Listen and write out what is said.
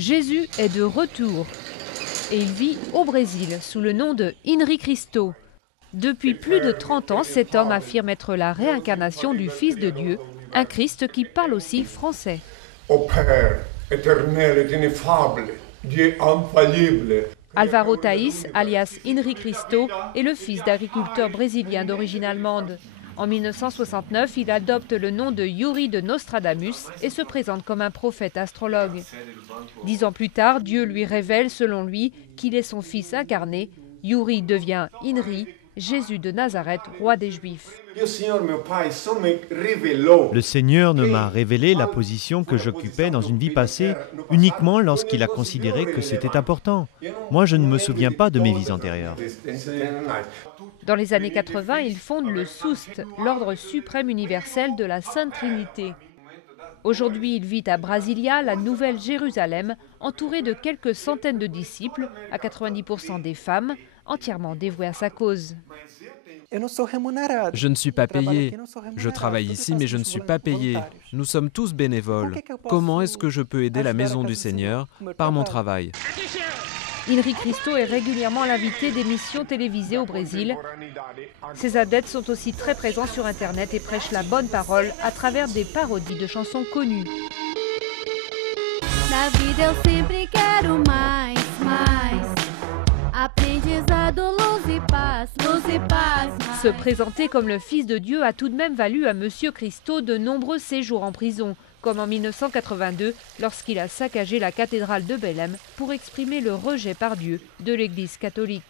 Jésus est de retour et il vit au Brésil sous le nom de Henri Cristo. Depuis plus de 30 ans, cet homme affirme être la réincarnation du Fils de Dieu, un Christ qui parle aussi français. Au Père éternel et ineffable, Dieu infaillible. Álvaro Thaís, alias Henri Cristo, est le fils d'agriculteurs brésiliens d'origine allemande. En 1969, il adopte le nom de Yuri de Nostradamus et se présente comme un prophète astrologue. 10 ans plus tard, Dieu lui révèle, selon lui, qu'il est son fils incarné. Yuri devient Henri, Jésus de Nazareth, roi des Juifs. Le Seigneur ne m'a révélé la position que j'occupais dans une vie passée uniquement lorsqu'il a considéré que c'était important. Moi, je ne me souviens pas de mes vies antérieures. Dans les années 80, il fonde le SUST, l'ordre suprême universel de la Sainte Trinité. Aujourd'hui, il vit à Brasilia, la Nouvelle-Jérusalem, entouré de quelques centaines de disciples, à 90% des femmes, entièrement dévouées à sa cause. Je ne suis pas payé. Je travaille ici, mais je ne suis pas payé. Nous sommes tous bénévoles. Comment est-ce que je peux aider la maison du Seigneur par mon travail ? Henri Cristo est régulièrement l'invité d'émissions télévisées au Brésil. Ses adeptes sont aussi très présents sur Internet et prêchent la bonne parole à travers des parodies de chansons connues. Na vida eu sempre quero mais, mais. Aprendizado, luz e paz, luz e paz. Se présenter comme le Fils de Dieu a tout de même valu à Monsieur Cristo de nombreux séjours en prison, comme en 1982 lorsqu'il a saccagé la cathédrale de Belém pour exprimer le rejet par Dieu de l'Église catholique.